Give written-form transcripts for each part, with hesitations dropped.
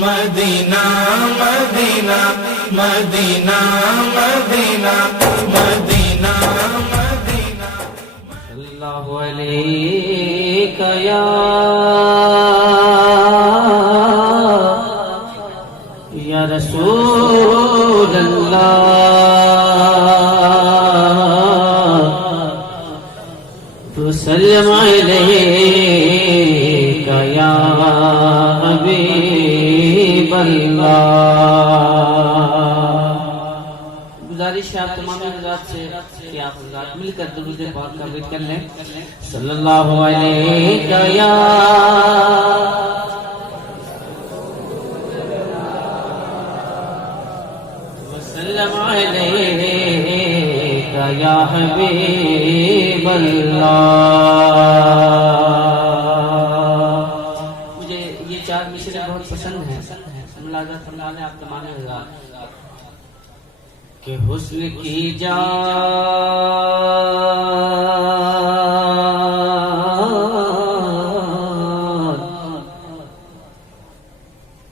Medina Medina Medina Medina Medina Medina अल्लाहु अलैका या रसूल अल्लाह तुसल्लम अलैका या हबीब अल्लाह। गुजारिश है आप तमाम हज़रात से कि आप हज़रात मिलकर दुरूद पाक का विद कर लें। सल्लल्लाहु अलैका या वसल्लम अलैका या हबीब अल्लाह। मुझे ये चार मिसरे बहुत पसंद हैं। मुलाज़ा फरमा लें आप तमाम हज़रात कि हुस्न की जान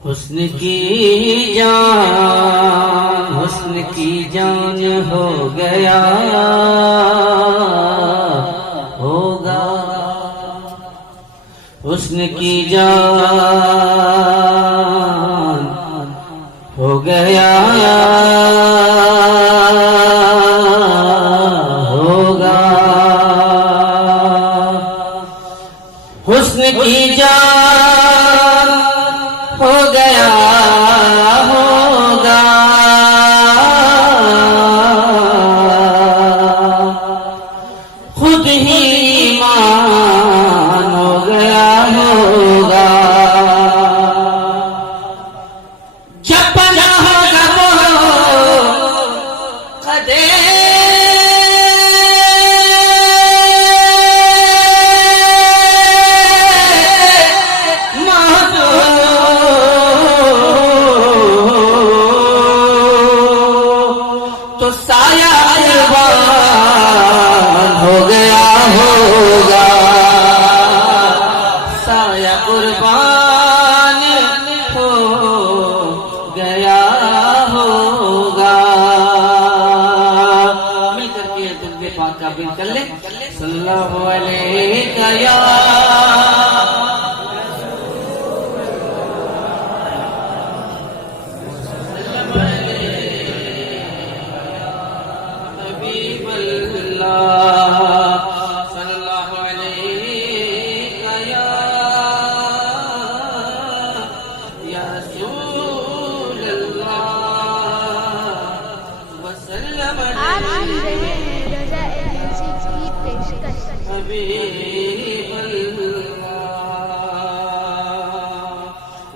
हुस्न की जान हुस्न की जान हो गया होगा हुस्न की जान हो गया होगा हुस्न की जान हो गया होगा खुद ही ईमान हो गया होगा जब बना होगा वो कदे तो साया कुर्बान हो गया होगा साया कुर्बान हो गया होगा। मिलकर के दुरूद पाक का विद कर ले। सल्लल्लाहु अलैका या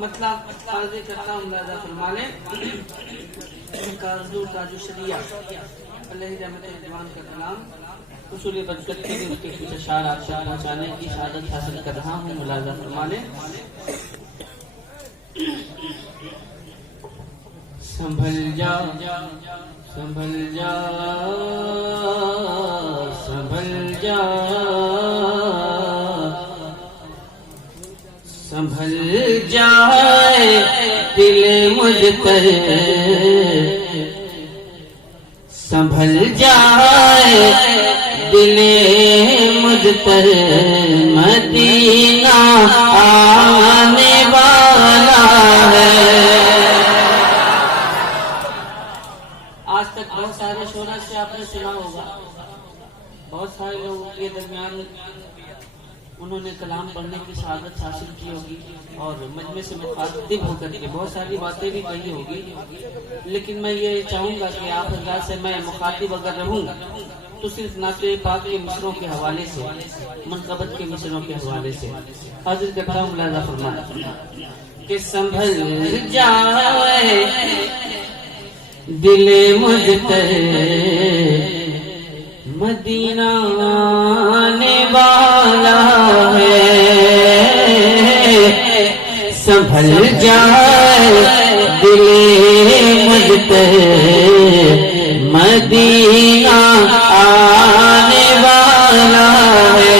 मतलब अर्ज़ करता हूँ मुलाज़ा फरमा लें का जो शरिया अल्लाह रहमत जवान का कलाम उसूल बरकत के उसके कुछ अशार आप तक पहुँचाने की शहादत हासिल कर रहा हूँ। मुलाज़ा फरमा लें। संभल जा संभल जा संभल जा संभल जाए दिल मुझ पर संभल जाए दिल मुझ पर मदीना आने वाला है। आज तक बहुत सारे शोरा से आपने सुना होगा बहुत सारे लोगों के दरमियान उन्होंने कलाम पढ़ने की शहादत हासिल की होगी और मजमे से मुखातिब होकर के बहुत सारी बातें भी कही होगी। लेकिन मैं ये चाहूँगा कि आप हज़रात से मैं मुखातिब अगर रहूँ तो सिर्फ नाते पाक के मिसरों के हवाले से मनक़बत के मिसरों के हवाले से हाजिर करता हूँ। मुलाज़ा फरमाएं कि संभल जाए दिल मुझ पर मदीना आने वाला है। संभल जाए दिल मुझ पर मदीना आने वाला है।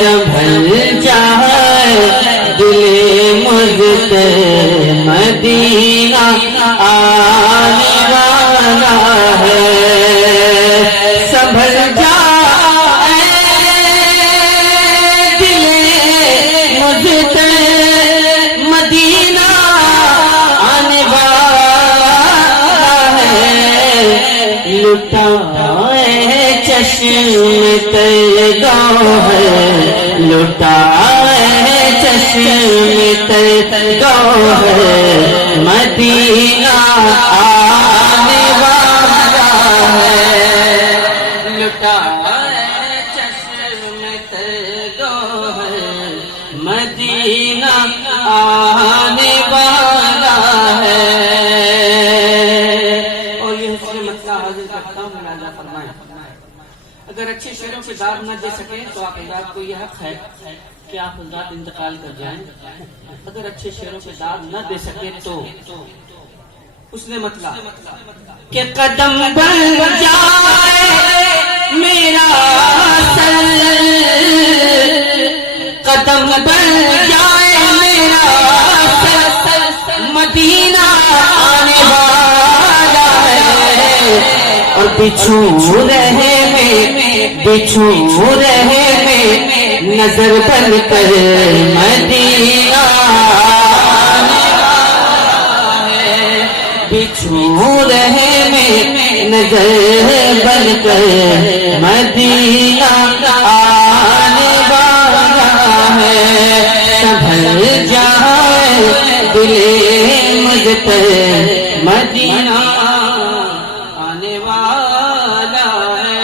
संभल जाए दिल मुझ पर आने वाला है। संभल जा दिले मुझते, मदीना आने वाला है। लुटाए चश्मे तरगाह है, लुटाए चश्मे तरगाह है। मदीना आने वाला है। लुटाए चश्मे तरगाह है, मदीना आने वाला है। और ये हस्न मसला हाजिर करता हूँ, मुलाजा फरमाएं। अगर अच्छे शेरों के दाद न दे सके तो आप हजरात को यह हक है कि आप हजरात इंतकाल कर जाएं। अगर अच्छे शेरों के दाद न दे सके तो उसने मतलब कि कदम बढ़ जाए मेरा सर, कदम बढ़ जाए मेरा सर, मदीना आने वाला है। और बिछू रहे में, बिछू रहे में नजर बन कर मदीना आने वाला है। बिछू रहे में नजर बन कर मदीना आने वाला है। संभल जाए दिले मुझ पर, मदीना आने वाला है।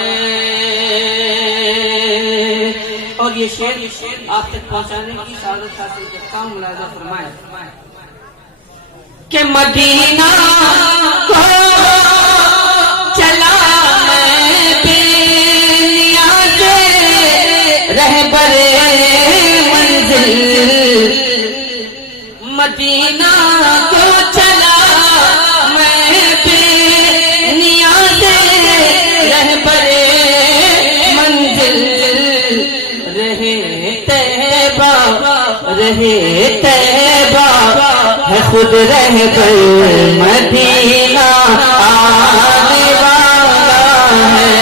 और ये शेर आप तक पहुंचाने की सादत हासिल करता हूँ, मुलाजा फरमाएं। कि मदीना को चला मैं बेनियाज़ रहबरे मंजिल, मदीना को चला मैं बेनियाज़ रहबरे मंजिल। रहे तैबा, रहे तैबा है खुद रह कर मदीना आने वाला है।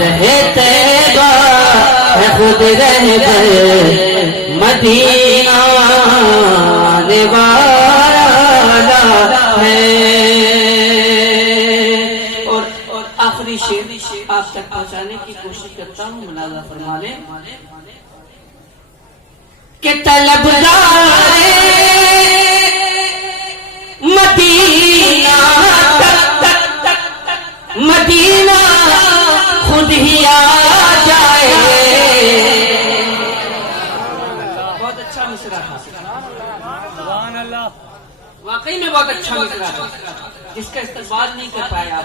रहे तैबा है खुद रह कर मदीना आने वाला है। और आखिरी शेर आप तक पहुंचाने की कोशिश करता हूँ, मुलाजा फरमा लें। कि तलबगारे मदीना मदीना खुद ही आ जाए। बहुत अच्छा मिसरा था, वाकई में बहुत अच्छा मिसरा था, जिसका इस्तेमाल नहीं कर पाए आप।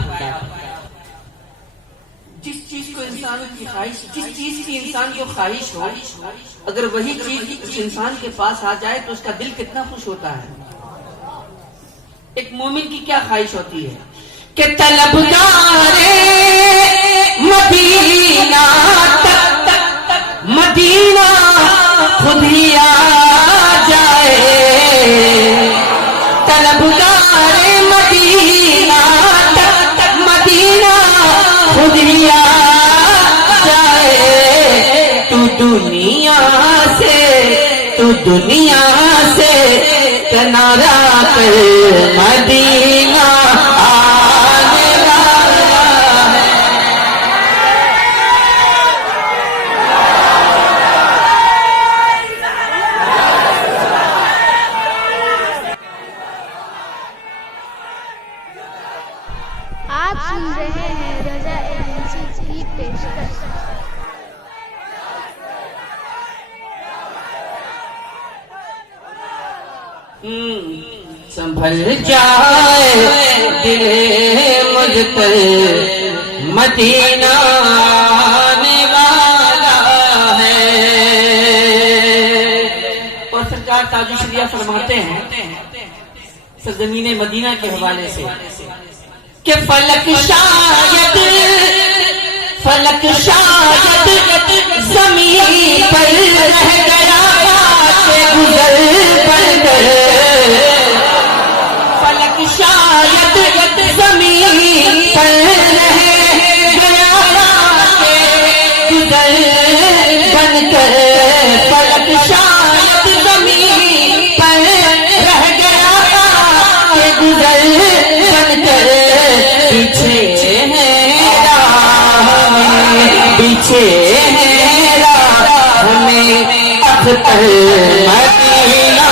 जिस चीज को इंसान की ख्वाहिश, जिस चीज की इंसान को ख्वाहिश हो, अगर वही चीज उस इंसान के पास आ जाए तो उसका दिल कितना खुश होता है। एक मोमिन की क्या ख्वाहिश होती है कि तलबगारे मदीना मदीना खुद ही आ जाए। तलबगारे मदीना मदीना खुद ही आ जाए। तू दुनिया से, तू दुनिया से किनारा कर मदीना आने वाला है। आप सुन रहे हैं रजा एजेंसी की पेशकश। संभल जाए दिले मुझ पर, मदीना आने वाला है। और सरकार ताजु शरिया फरमाते हैं सरजमीन मदीना के हवाले से कि फलक शायद, फलक शायद जमीन पर रह गया के गुजर पर गए। फलक पीछे है राह में अख्तर मदीना।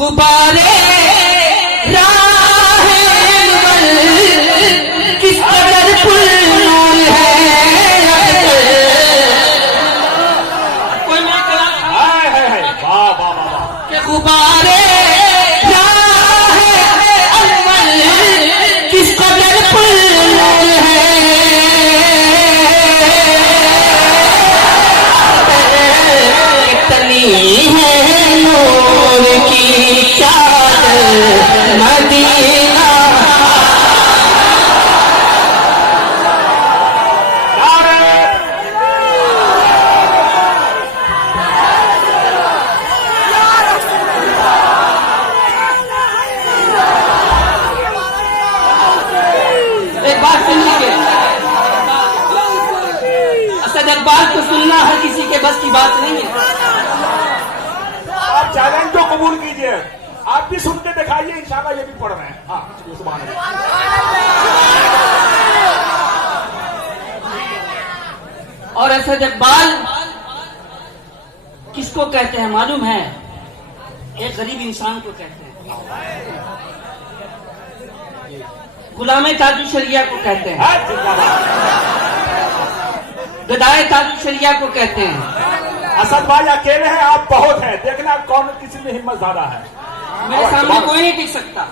गुब्बारे राह किस कदर पुल है। कोई मैं के गुब्बारे राह किस कदर पुल है। कितनी है नूर की चादर मदीना। एक बात सुन लीजिए, असद इकबाल को सुनना हर किसी के बस की बात नहीं है। आप चैलेंज को कबूल कीजिए, आप भी सुन के दिखाइए, इंशाल्लाह ये भी पढ़ रहे हैं। हाँ, सुभान अल्लाह। और असद इकबाल किसको कहते हैं मालूम है? एक गरीब इंसान को कहते हैं, गुलामे ताजुल शरिया को कहते हैं, गदाए ताजुल शरिया को कहते हैं। असद भाई अकेले हैं, आप बहुत हैं, देखना कौन किसी में हिम्मत ज्यादा है। मेरे सामने कोई नहीं टिक सकता,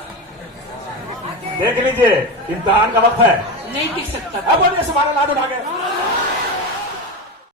देख लीजिए, इम्तिहान का वक्त है, नहीं टिक सकता। अब बोलिए सुभान अल्लाह, हाथ उठा के।